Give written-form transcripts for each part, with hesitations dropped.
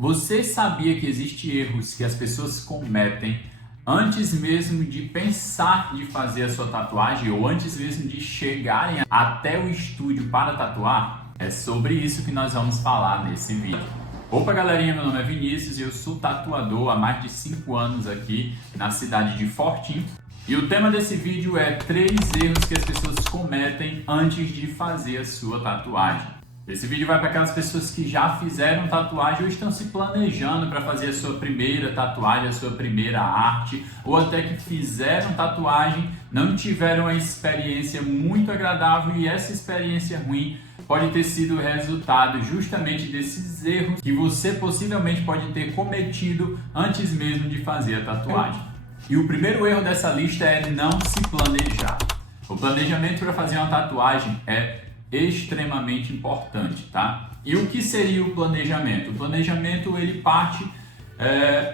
Você sabia que existem erros que as pessoas cometem antes mesmo de pensar de fazer a sua tatuagem ou antes mesmo de chegarem até o estúdio para tatuar? É sobre isso que nós vamos falar nesse vídeo. Opa galerinha, meu nome é Vinícius e eu sou tatuador há mais de 5 anos aqui na cidade de Fortim. E o tema desse vídeo é 3 erros que as pessoas cometem antes de fazer a sua tatuagem. Esse vídeo vai para aquelas pessoas que já fizeram tatuagem ou estão se planejando para fazer a sua primeira tatuagem, a sua primeira arte, ou até que fizeram tatuagem, não tiveram uma experiência muito agradável e essa experiência ruim pode ter sido o resultado justamente desses erros que você possivelmente pode ter cometido antes mesmo de fazer a tatuagem. E o primeiro erro dessa lista é não se planejar. O planejamento para fazer uma tatuagem é extremamente importante, tá? E o que seria o planejamento? O planejamento ele parte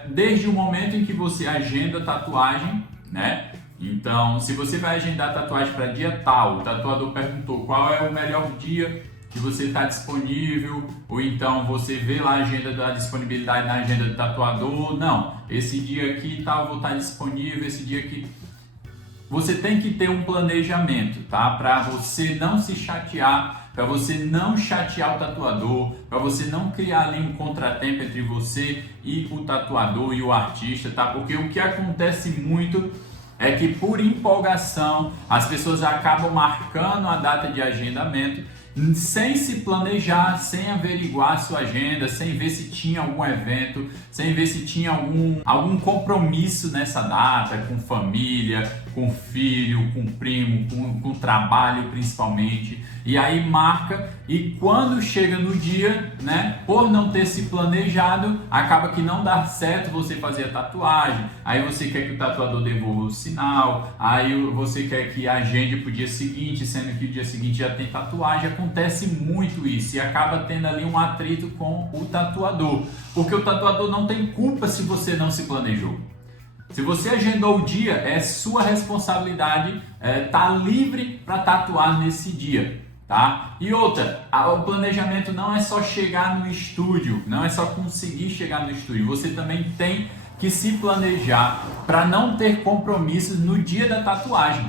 desde o momento em que você agenda a tatuagem, né? Então, se você vai agendar a tatuagem para dia tal, o tatuador perguntou qual é o melhor dia que você está disponível, ou então você vê lá a agenda da disponibilidade na agenda do tatuador, não, esse dia aqui tal, vou estar disponível, esse dia aqui. Você tem que ter um planejamento, tá? Para você não se chatear, para você não chatear o tatuador, para você não criar ali um contratempo entre você e o tatuador e o artista, tá? Porque o que acontece muito é que por empolgação as pessoas acabam marcando a data de agendamento sem se planejar, sem averiguar a sua agenda, sem ver se tinha algum evento, sem ver se tinha algum compromisso nessa data, com família, com filho, com primo, com trabalho principalmente. E aí marca e quando chega no dia, né, por não ter se planejado, acaba que não dá certo você fazer a tatuagem. Aí você quer que o tatuador devolva o sinal, aí você quer que agende para o dia seguinte, sendo que o dia seguinte já tem tatuagem. Acontece muito isso e acaba tendo ali um atrito com o tatuador, porque o tatuador não tem culpa se você não se planejou. Se você agendou o dia, é sua responsabilidade tá livre para tatuar nesse dia, tá? E outra, o planejamento não é só chegar no estúdio, não é só conseguir chegar no estúdio, você também tem que se planejar para não ter compromissos no dia da tatuagem,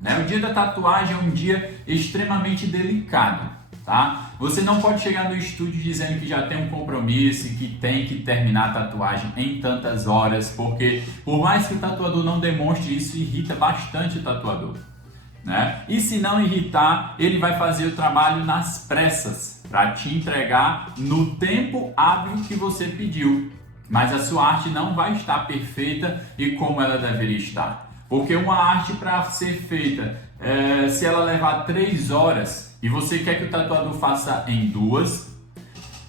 né? O dia da tatuagem é um dia extremamente delicado, tá? Você não pode chegar no estúdio dizendo que já tem um compromisso e que tem que terminar a tatuagem em tantas horas, porque por mais que o tatuador não demonstre isso, irrita bastante o tatuador, né? E se não irritar, ele vai fazer o trabalho nas pressas para te entregar no tempo hábil que você pediu, mas a sua arte não vai estar perfeita e como ela deveria estar. Porque uma arte para ser feita, se ela levar 3 horas e você quer que o tatuador faça em 2,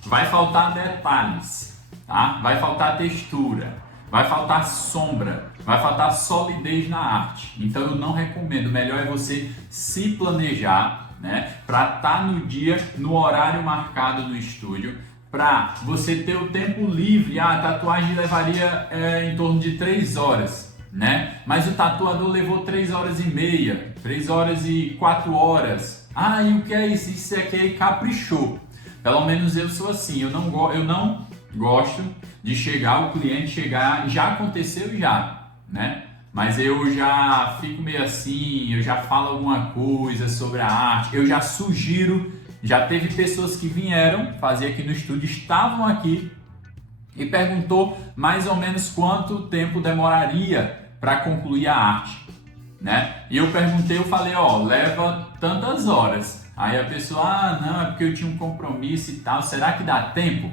vai faltar detalhes, tá? Vai faltar textura, vai faltar sombra, vai faltar solidez na arte. Então eu não recomendo, o melhor é você se planejar, né? Para estar no dia, no horário marcado no estúdio, para você ter o tempo livre. A tatuagem levaria em torno de 3 horas. Né? Mas o tatuador levou 3 horas e meia, 3 horas e 4 horas. Ah, e o que é isso? Isso aqui é caprichou. Pelo menos eu sou assim, eu não gosto de chegar, o cliente chegar, já aconteceu já, né? Mas eu já fico meio assim, eu já falo alguma coisa sobre a arte, eu já sugiro, já teve pessoas que vieram fazer aqui no estúdio, estavam aqui e perguntou mais ou menos quanto tempo demoraria para concluir a arte, né? E eu perguntei, eu falei, leva tantas horas. Aí a pessoa, não, é porque eu tinha um compromisso e tal, será que dá tempo?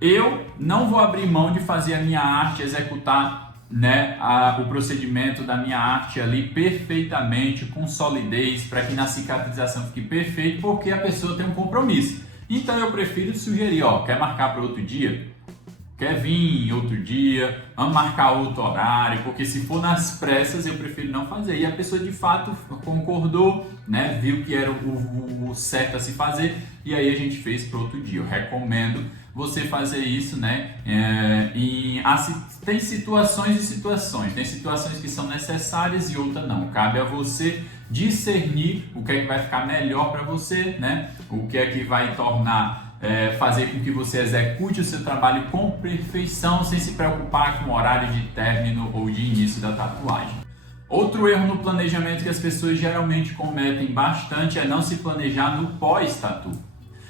Eu não vou abrir mão de fazer a minha arte, executar, né, o procedimento da minha arte ali perfeitamente, com solidez, para que na cicatrização fique perfeito, porque a pessoa tem um compromisso. Então eu prefiro sugerir, quer marcar para outro dia? Quer vir outro dia, vamos marcar outro horário, porque se for nas pressas eu prefiro não fazer. E a pessoa de fato concordou, né? Viu que era o certo a se fazer e aí a gente fez para outro dia. Eu recomendo você fazer isso, né? Tem situações e situações, tem situações que são necessárias e outras não. Cabe a você discernir o que é que vai ficar melhor para você, né? O que é que vai tornar fazer com que você execute o seu trabalho com perfeição, sem se preocupar com o horário de término ou de início da tatuagem. Outro erro no planejamento que as pessoas geralmente cometem bastante é não se planejar no pós-tatu.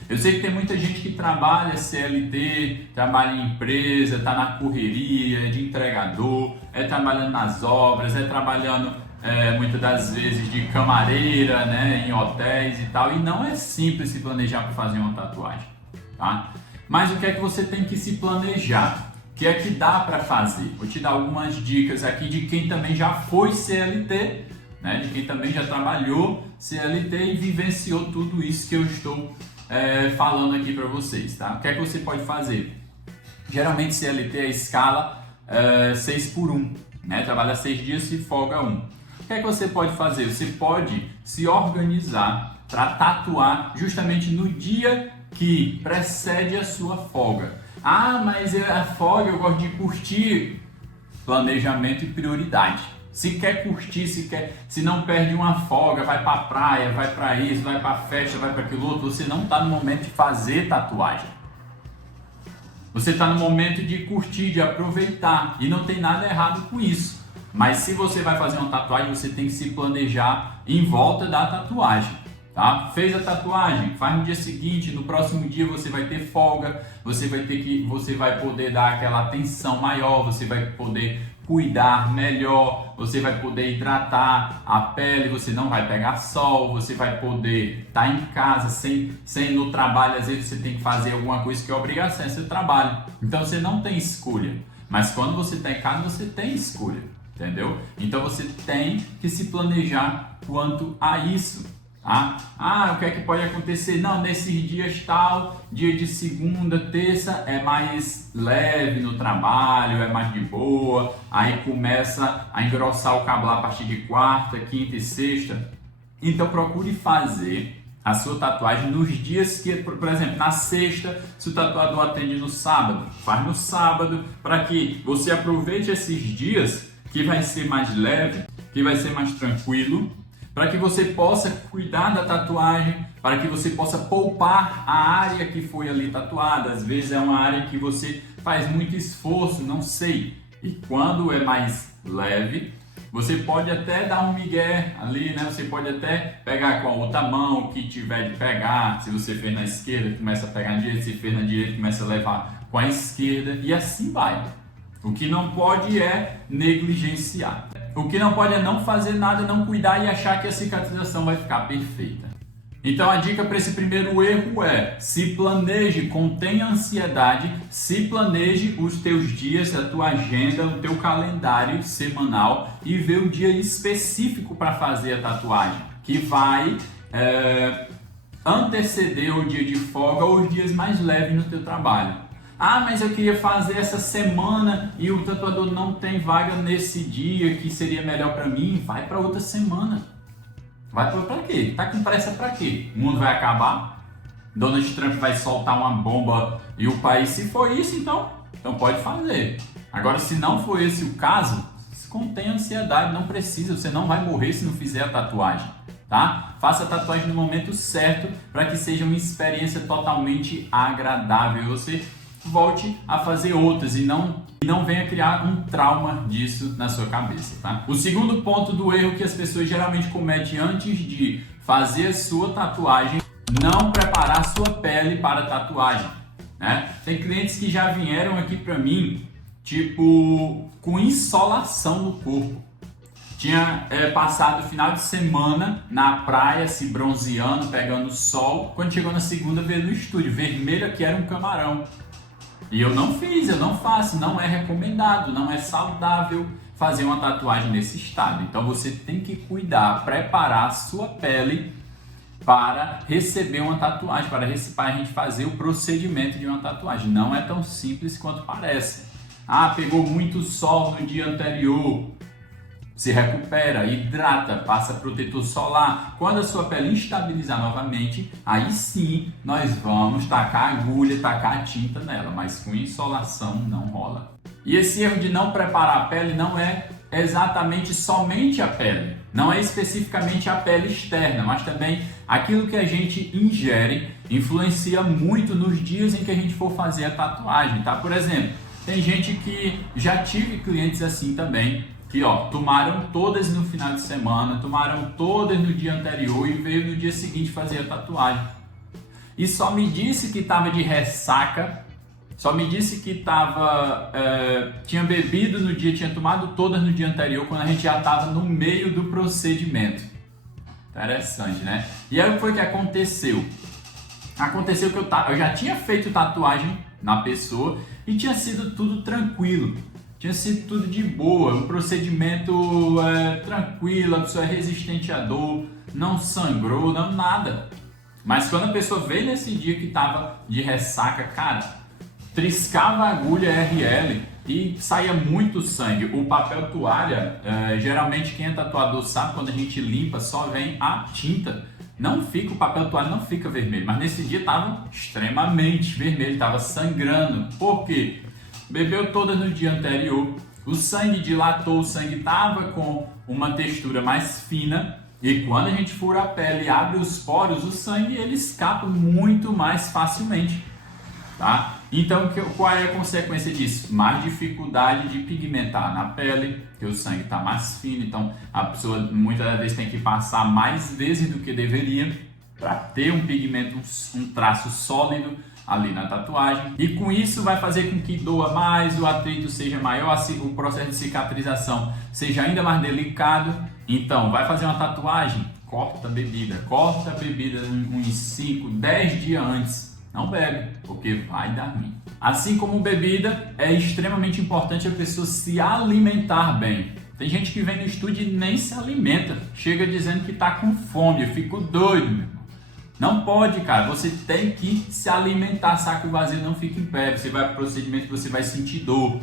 Eu sei que tem muita gente que trabalha CLT, trabalha em empresa, está na correria, é de entregador, é trabalhando nas obras, é trabalhando muitas das vezes de camareira, né, em hotéis e tal, e não é simples se planejar para fazer uma tatuagem, tá? Mas o que é que você tem que se planejar? O que é que dá para fazer? Vou te dar algumas dicas aqui de quem também já foi CLT, né, de quem também já trabalhou CLT e vivenciou tudo isso que eu estou falando aqui para vocês, tá? O que é que você pode fazer? Geralmente CLT é a escala 6x1, né? Trabalha 6 dias e folga 1. O que é que você pode fazer? Você pode se organizar para tatuar justamente no dia que precede a sua folga. Ah, mas a folga eu gosto de curtir. Planejamento e prioridade. Se quer curtir, se não perde uma folga, vai para a praia, vai para isso, vai para a festa, vai para aquilo outro, você não está no momento de fazer tatuagem. Você está no momento de curtir, de aproveitar, e não tem nada errado com isso. Mas se você vai fazer uma tatuagem, você tem que se planejar em volta da tatuagem, tá? Fez a tatuagem, faz no dia seguinte, no próximo dia você vai ter folga, você vai poder dar aquela atenção maior, você vai poder cuidar melhor, você vai poder hidratar a pele, você não vai pegar sol, você vai poder estar em casa sem no trabalho, às vezes você tem que fazer alguma coisa que é obrigação, é seu trabalho. Então você não tem escolha. Mas quando você está em casa, você tem escolha, entendeu? Então você tem que se planejar quanto a isso. O que é que pode acontecer? Não, nesses dias tal, dia de segunda, terça é mais leve no trabalho, é mais de boa, aí começa a engrossar o cabelo a partir de quarta, quinta e sexta. Então procure fazer a sua tatuagem nos dias que, por exemplo, na sexta, se o tatuador atende no sábado, faz no sábado, para que você aproveite esses dias que vai ser mais leve, que vai ser mais tranquilo, para que você possa cuidar da tatuagem, para que você possa poupar a área que foi ali tatuada. Às vezes é uma área que você faz muito esforço, não sei. E quando é mais leve, você pode até dar um migué ali, né? Você pode até pegar com a outra mão, o que tiver de pegar. Se você fez na esquerda, começa a pegar na direita. Se fez na direita, começa a levar com a esquerda. E assim vai. O que não pode é negligenciar. O que não pode é não fazer nada, não cuidar e achar que a cicatrização vai ficar perfeita. Então a dica para esse primeiro erro é: se planeje, contenha ansiedade, se planeje os teus dias, a tua agenda, o teu calendário semanal e vê o dia específico para fazer a tatuagem, que vai anteceder o dia de folga ou os dias mais leves no teu trabalho. Mas eu queria fazer essa semana e o tatuador não tem vaga nesse dia que seria melhor para mim. Vai para outra semana. Vai para quê? Tá com pressa para quê? O mundo vai acabar? Donald Trump vai soltar uma bomba e o país, se for isso, então pode fazer. Agora, se não for esse o caso, contém ansiedade, não precisa, você não vai morrer se não fizer a tatuagem, tá? Faça a tatuagem no momento certo para que seja uma experiência totalmente agradável. Você volte a fazer outras e não venha criar um trauma disso na sua cabeça, tá? O segundo ponto do erro que as pessoas geralmente cometem antes de fazer a sua tatuagem, não preparar a sua pele para a tatuagem, né? Tem clientes que já vieram aqui para mim, tipo, com insolação no corpo. Tinha passado o final de semana na praia, se bronzeando, pegando sol. Quando chegou na segunda, veio no estúdio, vermelho que era um camarão. E eu não fiz, eu não faço, não é recomendado, não é saudável fazer uma tatuagem nesse estado. Então você tem que cuidar, preparar a sua pele para receber uma tatuagem, para a gente fazer o procedimento de uma tatuagem. Não é tão simples quanto parece. Pegou muito sol no dia anterior. Se recupera, hidrata, passa protetor solar. Quando a sua pele estabilizar novamente, aí sim nós vamos tacar a agulha, tacar a tinta nela, mas com insolação não rola. E esse erro de não preparar a pele não é exatamente somente a pele, não é especificamente a pele externa, mas também aquilo que a gente ingere influencia muito nos dias em que a gente for fazer a tatuagem, tá? Por exemplo, tem gente que já tive clientes assim também, que tomaram todas no final de semana, tomaram todas no dia anterior e veio no dia seguinte fazer a tatuagem. E só me disse que estava de ressaca, só me disse que tinha bebido no dia, tinha tomado todas no dia anterior, quando a gente já estava no meio do procedimento. Interessante, né? E aí o que foi que aconteceu? Aconteceu que eu já tinha feito tatuagem na pessoa e tinha sido tudo tranquilo. Tinha sido tudo de boa, um procedimento tranquilo, a pessoa é resistente à dor, não sangrou, não nada. Mas quando a pessoa veio nesse dia que estava de ressaca, cara, triscava a agulha RL e saía muito sangue. O papel toalha, geralmente quem é tatuador sabe, quando a gente limpa só vem a tinta. O papel toalha não fica vermelho, mas nesse dia estava extremamente vermelho, estava sangrando. Por quê? Bebeu toda no dia anterior, o sangue dilatou, o sangue estava com uma textura mais fina e quando a gente fura a pele e abre os poros, o sangue ele escapa muito mais facilmente, tá? Então, qual é a consequência disso? Mais dificuldade de pigmentar na pele, porque o sangue está mais fino, então a pessoa muitas das vezes tem que passar mais vezes do que deveria para ter um pigmento, um traço sólido ali na tatuagem, e com isso vai fazer com que doa mais, o atrito seja maior, o processo de cicatrização seja ainda mais delicado. Então, vai fazer uma tatuagem? Corta a bebida uns 5, 10 dias antes. Não bebe, porque vai dar ruim. Assim como bebida, é extremamente importante a pessoa se alimentar bem. Tem gente que vem no estúdio e nem se alimenta, chega dizendo que está com fome, eu fico doido, meu irmão. Não pode, cara, você tem que se alimentar, saco vazio não fica em pé, você vai para o procedimento, você vai sentir dor,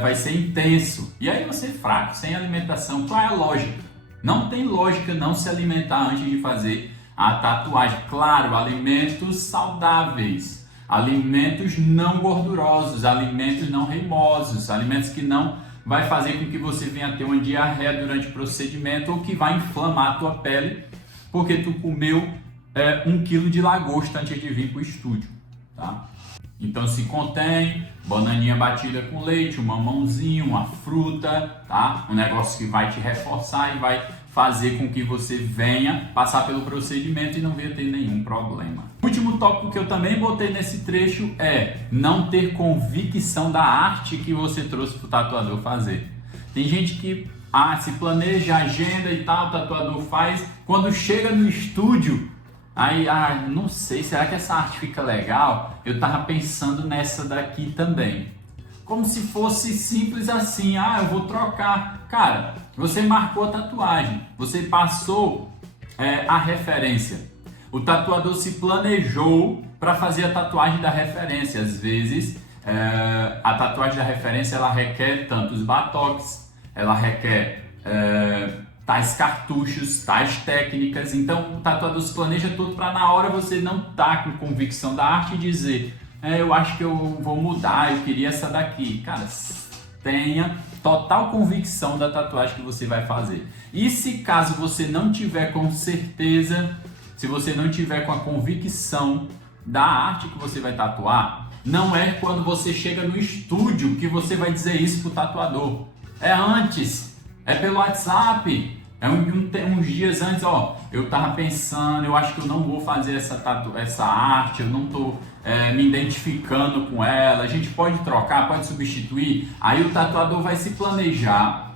vai ser intenso, e aí você é fraco, sem alimentação. Qual é a lógica? Não tem lógica não se alimentar antes de fazer a tatuagem. Claro, alimentos saudáveis, alimentos não gordurosos, alimentos não reimosos, alimentos que não vai fazer com que você venha a ter uma diarreia durante o procedimento ou que vai inflamar a tua pele porque tu comeu 1 quilo de lagosta antes de vir para o estúdio, tá? Então se contém bananinha batida com leite, um mamãozinho, uma fruta, tá? Um negócio que vai te reforçar e vai fazer com que você venha passar pelo procedimento e não venha ter nenhum problema. O último tópico que eu também botei nesse trecho é não ter convicção da arte que você trouxe para o tatuador fazer. Tem gente que se planeja, agenda e tal, o tatuador faz, quando chega no estúdio, aí, não sei, será que essa arte fica legal? Eu tava pensando nessa daqui também. Como se fosse simples assim, eu vou trocar. Cara, você marcou a tatuagem, você passou a referência. O tatuador se planejou para fazer a tatuagem da referência. Às vezes, a tatuagem da referência ela requer tantos batoques, ela requer tais cartuchos, tais técnicas. Então o tatuador se planeja tudo para na hora você não estar com convicção da arte e dizer eu acho que eu vou mudar, eu queria essa daqui. Cara, tenha total convicção da tatuagem que você vai fazer. E se caso você não tiver com certeza, se você não tiver com a convicção da arte que você vai tatuar, não é quando você chega no estúdio que você vai dizer isso pro tatuador. É antes, é pelo WhatsApp, uns dias antes, eu tava pensando, eu acho que eu não vou fazer essa arte, eu não tô me identificando com ela, a gente pode trocar, pode substituir. Aí o tatuador vai se planejar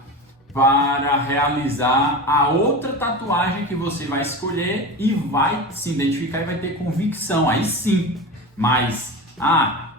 para realizar a outra tatuagem que você vai escolher e vai se identificar e vai ter convicção, aí sim. Mas,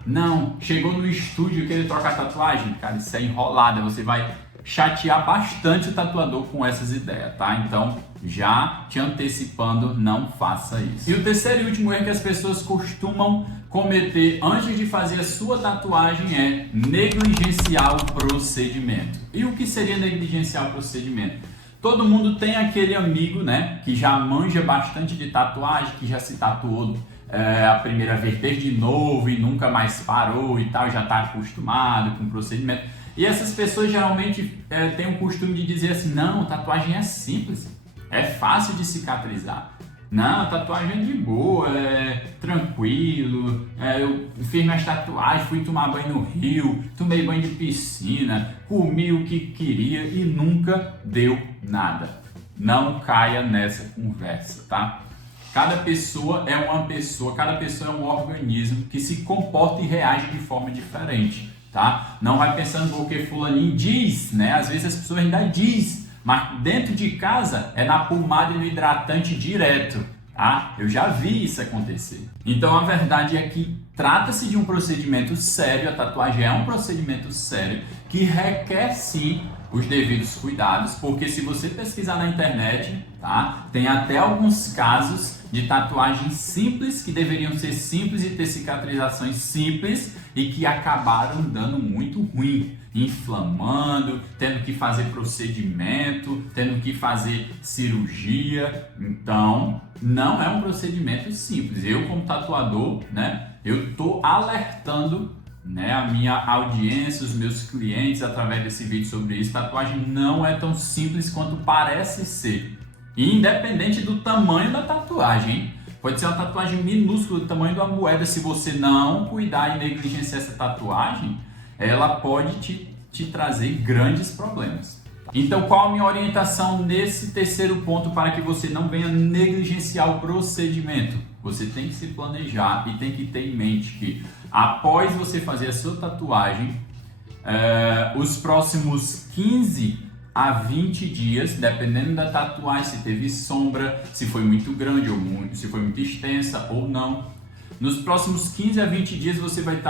não, chegou no estúdio querer trocar tatuagem, cara, isso é enrolada, você vai chatear bastante o tatuador com essas ideias, tá? Então, já te antecipando, não faça isso. E o terceiro e último erro que as pessoas costumam cometer antes de fazer a sua tatuagem é negligenciar o procedimento. E o que seria negligenciar o procedimento? Todo mundo tem aquele amigo, né, que já manja bastante de tatuagem, que já se tatuou a primeira vez desde novo e nunca mais parou e tal, já está acostumado com o procedimento. E essas pessoas geralmente têm o costume de dizer assim, não, tatuagem é simples, é fácil de cicatrizar. Não, tatuagem é de boa, é tranquilo, eu fiz minhas tatuagens, fui tomar banho no rio, tomei banho de piscina, comi o que queria e nunca deu nada. Não caia nessa conversa, tá? Cada pessoa é uma pessoa, cada pessoa é um organismo que se comporta e reage de forma diferente, tá? Não vai pensando porque fulaninho diz, né? Às vezes as pessoas ainda dizem, mas dentro de casa é na pomada e no hidratante direto, tá? Eu já vi isso acontecer. Então a verdade é que trata-se de um procedimento sério, a tatuagem é um procedimento sério que requer sim os devidos cuidados, porque se você pesquisar na internet, tá? Tem até alguns casos de tatuagens simples que deveriam ser simples e ter cicatrizações simples e que acabaram dando muito ruim, inflamando, tendo que fazer procedimento, tendo que fazer cirurgia. Então, não é um procedimento simples. Eu, como tatuador, né, eu tô alertando, né, a minha audiência, os meus clientes através desse vídeo sobre isso. Tatuagem não é tão simples quanto parece ser. E independente do tamanho da tatuagem, hein? Pode ser uma tatuagem minúscula do tamanho de uma moeda. Se você não cuidar e negligenciar essa tatuagem, ela pode te trazer grandes problemas. Então, qual a minha orientação nesse terceiro ponto para que você não venha negligenciar o procedimento? Você tem que se planejar e tem que ter em mente que após você fazer a sua tatuagem, os próximos 15 a 20 dias, dependendo da tatuagem, se teve sombra, se foi muito grande ou muito, se foi muito extensa ou não. Nos próximos 15 a 20 dias você vai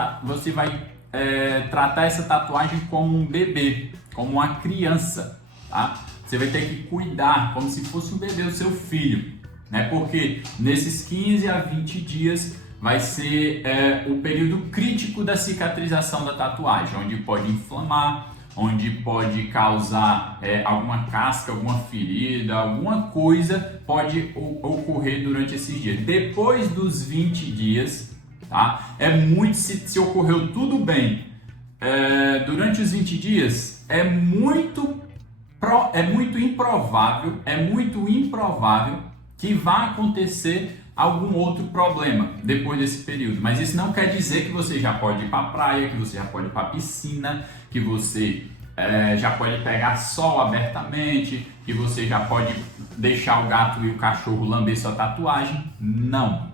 tratar essa tatuagem como um bebê, como uma criança, tá? Você vai ter que cuidar como se fosse um bebê, o seu filho, né? Porque nesses 15 a 20 dias vai ser o período crítico da cicatrização da tatuagem, onde pode inflamar, onde pode causar alguma casca, alguma ferida, alguma coisa pode ocorrer durante esses dias. Depois dos 20 dias, tá? Se ocorreu tudo bem durante os 20 dias, é muito improvável que vá acontecer algum outro problema depois desse período. Mas isso não quer dizer que você já pode ir para a praia, que você já pode ir para a piscina, que você já pode pegar sol abertamente, que você já pode deixar o gato e o cachorro lamber sua tatuagem. Não,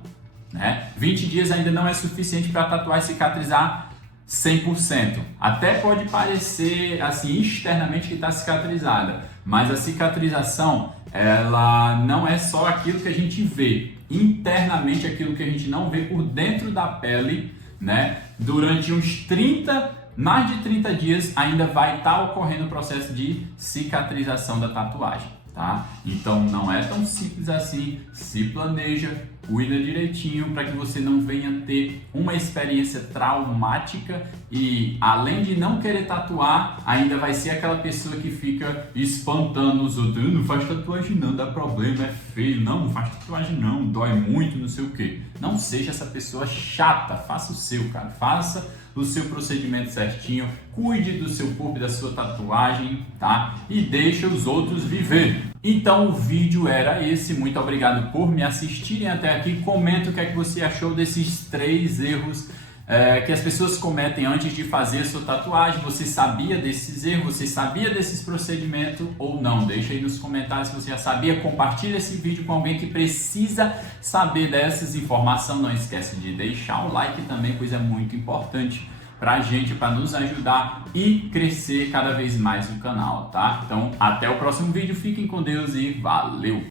né? 20 dias ainda não é suficiente para a tatuagem cicatrizar 100%. Até pode parecer assim externamente que está cicatrizada, mas a cicatrização ela não é só aquilo que a gente vê. Internamente, aquilo que a gente não vê por dentro da pele, né? Durante mais de 30 dias ainda vai estar ocorrendo o processo de cicatrização da tatuagem, tá? Então não é tão simples assim. Se planeja, cuida direitinho para que você não venha ter uma experiência traumática e, além de não querer tatuar, ainda vai ser aquela pessoa que fica espantando os outros. Não faz tatuagem não, dá problema, é feio, não faz tatuagem não, dói muito, não sei o que. Não seja essa pessoa chata, faça o seu, cara, faça o seu procedimento certinho, cuide do seu corpo e da sua tatuagem, tá? E deixa os outros viver. Então o vídeo era esse, muito obrigado por me assistirem até aqui. Comenta o que é que você achou desses 3 erros que as pessoas cometem antes de fazer a sua tatuagem. Você sabia desses erros? Você sabia desses procedimentos ou não? Deixa aí nos comentários se você já sabia. Compartilha esse vídeo com alguém que precisa saber dessas informações. Não esquece de deixar o like também, pois é muito importante pra gente, para nos ajudar e crescer cada vez mais o canal, tá? Então, até o próximo vídeo. Fiquem com Deus e valeu!